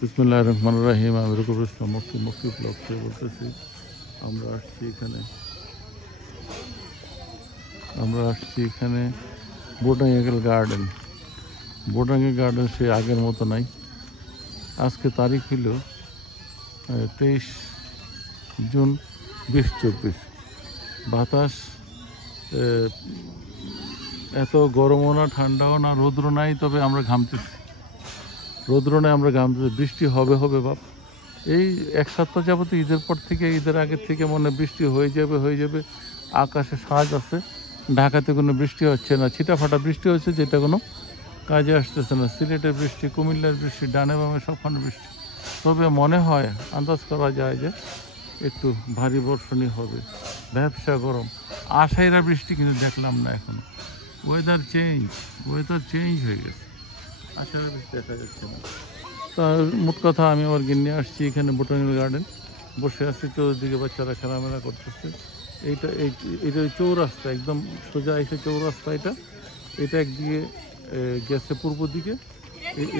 বিসমিল্লাহির রহমানির রহিম। আমি রুকুব ইসলাম মুক্তি ব্লগ থেকে বলতেছি। আমরা আসছি এখানে বোটানিক্যাল গার্ডেন। বোটানিক্যাল গার্ডেন সে আগের মতো নাই। আজকে তারিখ হইল 23 জুন 2024। বাতাস এত গরমও না, ঠান্ডাও না, রৌদ্র নাই, তবে আমরা ঘামতেছি। রৌদ্র নাই, আমরা ঘামতেছি। বৃষ্টি হবে বাপ। এই এক সপ্তাহ যাবত ঈদের পর থেকে, ঈদের আগের থেকে মনে বৃষ্টি হয়ে যাবে। আকাশে সাজ আছে। ঢাকাতে কোনো বৃষ্টি হচ্ছে না, ছিটাফাটা বৃষ্টি হচ্ছে, যেটা কোনো কাজে আসতেছে না। সিলেটের বৃষ্টি, কুমিল্লার বৃষ্টি, ডানে বামে সবখানে বৃষ্টি। তবে মনে হয়, আন্দাজ করা যায় যে একটু ভারী বর্ষণই হবে। ব্যবসা গরম। আশাইরা বৃষ্টি কিন্তু দেখলাম না এখনো। ওয়েদার চেঞ্জ হয়ে গেছে। আশাইরা বৃষ্টি দেখা যাচ্ছে না। তা মোট কথা, আমি আবার গিন্নি আসছি এখানে বোটানিক্যাল গার্ডেন। বসে আছি, চৌদিকে বাচ্চারা খেলামেলা করতেছে। এইটা ওই চৌরাস্তা, একদম সোজা এসে চৌরাস্তা। এটা একদিকে গেছে পূর্ব দিকে,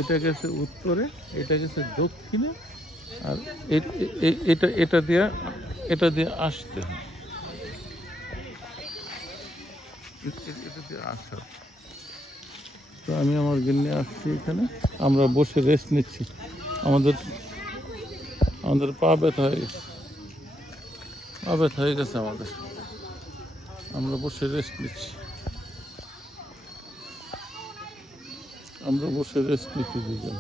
এটা গেছে উত্তরে, এটা গেছে দক্ষিণে, আর এটা দিয়ে আসতে হয়। এটা দিয়ে আসা। তো আমি আমার গিন্নি আসছি এখানে। আমরা বসে রেস্ট নিচ্ছি। আমাদের পা ব্যথা হয়ে গেছে আমাদের। আমরা বসে রেস্ট নিচ্ছি। দুজন।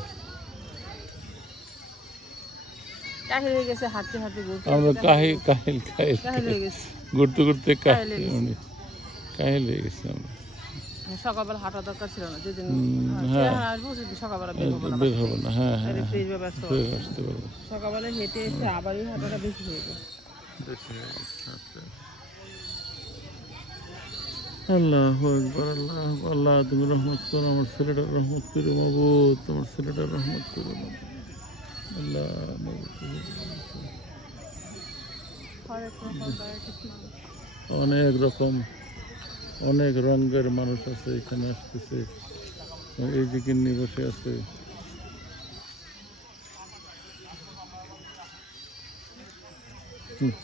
আমরা কাহিল ঘুরতে কাহিল হয়ে গেছে আমরা। সকালবেলা হাঁটা দরকার ছিল না, যেদিন সকালবেলা বের হবো না। হ্যাঁ, আসতে পারবো। সকালবেলা হেঁটে এসে আবারই হাঁটাটা বেশি হয়ে গেছে। আল্লাহু আকবার, আল্লাহ তুমি রহমত করো, আমার ছেলেটার রহমত করো মাবুদ, তোমার ছেলেটার রহমত করো আল্লাহ। অনেক রঙের মানুষ আছে এখানে, আসতেছে। এই যে গিন্নি বসে আছে।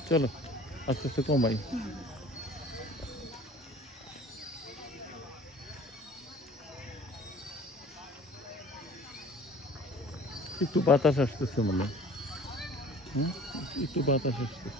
চলো আস্তে আস্তে কমাই। একটু বাতাস আসতেছে মনে হয়। একটু বাতাস আসতেছে।